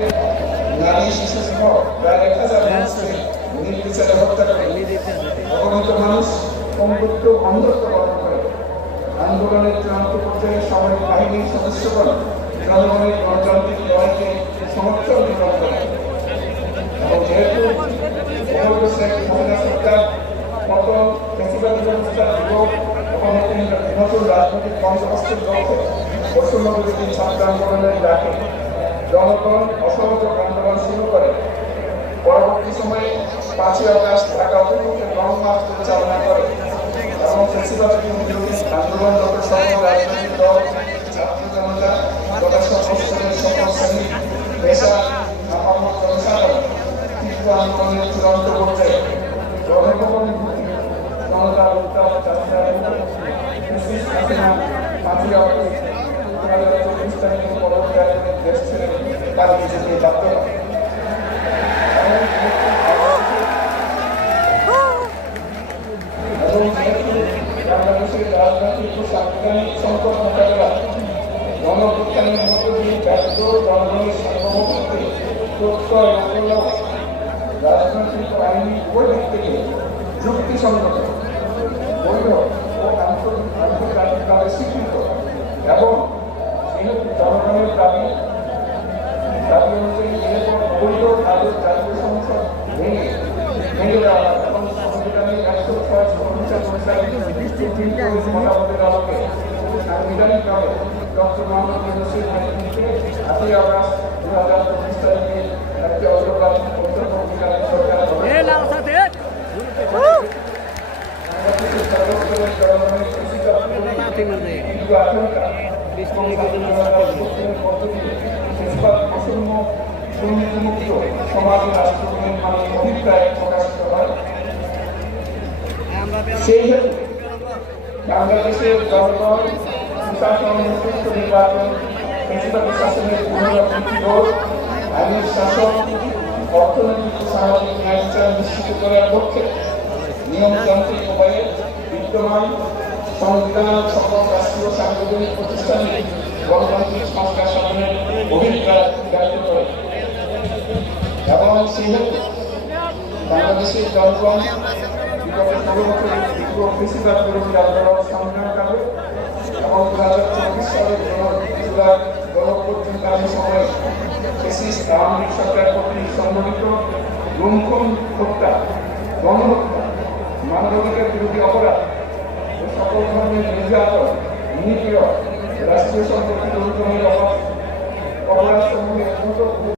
নারী শিশু সহ প্রায় 1000 মানুষকে নির্বিচারে হত্যা করে, অগণিত মানুষ পঙ্গুত্ব অন্ধত্ব বরণ করে। আন্দোলনের চূড়ান্ত পর্যায়ে সামরিক বাহিনীর সদস্যগণ জনগণের গণতান্ত্রিক লড়াইকে সমর্থন প্রদান করে এবং যেহেতু শেখ হাসিনা সরকার পতন, ফ্যাসিবাদী ব্যবস্থার বিলোপ এবং নতুন রাজনৈতিক বন্দোবস্তের লক্ষ্যে বৈষম্য বিরোধী ছাত্র আন্দোলনের ডাকে জনগণ অসহযোগ আন্দোলন শুরু করে। পরবর্তী সময়ে 5ই আগস্ট ঢাকা অভিমুখে লং মার্চ পরিচালনা করে এবং ফ্যাসিবাদী বিরোধী আন্দোলনরত সকল রাজনৈতিক দল, ছাত্র জনতা তথা সশস্ত্রের সকল শ্রেণী, পেশা, আপামর জনসাধারণ তীব্র আন্দোলনের চূড়ান্ত পর্যায়ে জনগণ জনতার উত্তাপ যাত্রা হাসিনা 5ই আগস্ট 2024 তারিখে পরবর্তী দেশ ছেড়ে পালিয়ে যেতে বাধ্য হয়। বাংলাদেশের রাজনৈতিক ও সাংবিধানিক সংকট মোকাবেলা গণঅভ্যুত্থানের মধ্য দিয়ে ব্যর্থ জনগণের সার্বভৌমত্বে প্রত্যয় আন্দোলন রাজনৈতিক ও আইনি উভয় দিক থেকে যুক্তিসঙ্গত, বৈধ ও আন্তর্জাতিকভাবে স্বীকৃত এবং জনগণের দাবি অনুযায়ী এরপর বৈধ তাদের জাতীয় সংসদ ভেঙে দেওয়া এবং সংবিধানের 106 অনুসারে মতামতের আলোকে সাংবিধানিকভাবে ডক্টর মোহাম্মদ ইউনূসের নেতৃত্বে 8ই আগস্ট 2024 তারিখে একটি অগ্রগামী অন্তর্বর্তীকালীন সরকার দুর্নীতিমুক্ত সমাজ রাষ্ট্র নির্মাণের অভিপ্রায় প্রকাশিত হয়। সেই হেতু বাংলাদেশের জনগণ সুশাসন, সুষ্ঠু নির্বাচন, ফ্যাসিবাদী শাসনের পুনরাবৃত্তি রোধ, আইনের শাসন, অর্থনৈতিক ও সামাজিক ন্যায়বিচার নিশ্চিত করার লক্ষ্যে নিয়মতান্ত্রিক উপায়ে বিদ্যমান সংবিধান সকল রাষ্ট্রীয় সাংবিধানিক প্রতিষ্ঠানে গণতান্ত্রিক সংস্কার সাধনের অভিপ্রায় ব্যক্ত করে এবং সেই হেতু বাংলাদেশের জনগণ বিগত 16 বছরের তীব্র ফ্যাসিবাদ বিরোধী আন্দোলন সংগ্রামকালে এবং 2024 সালের জুলাই গণঅভ্যুত্থানকালীন সময়ে ফ্যাসিস্ট আওয়ামী লীগ সরকার কর্তৃক সংগঠিত গুম-খুন, হত্যা, গণহত্যা, মানবাধিকার বিরোধী অপরাধ ও সকল ধরনের নির্যাতন, নিপীড়ন, রাষ্ট্রীয় সম্পত্তি লুণ্ঠনের অপরাধ সমূহের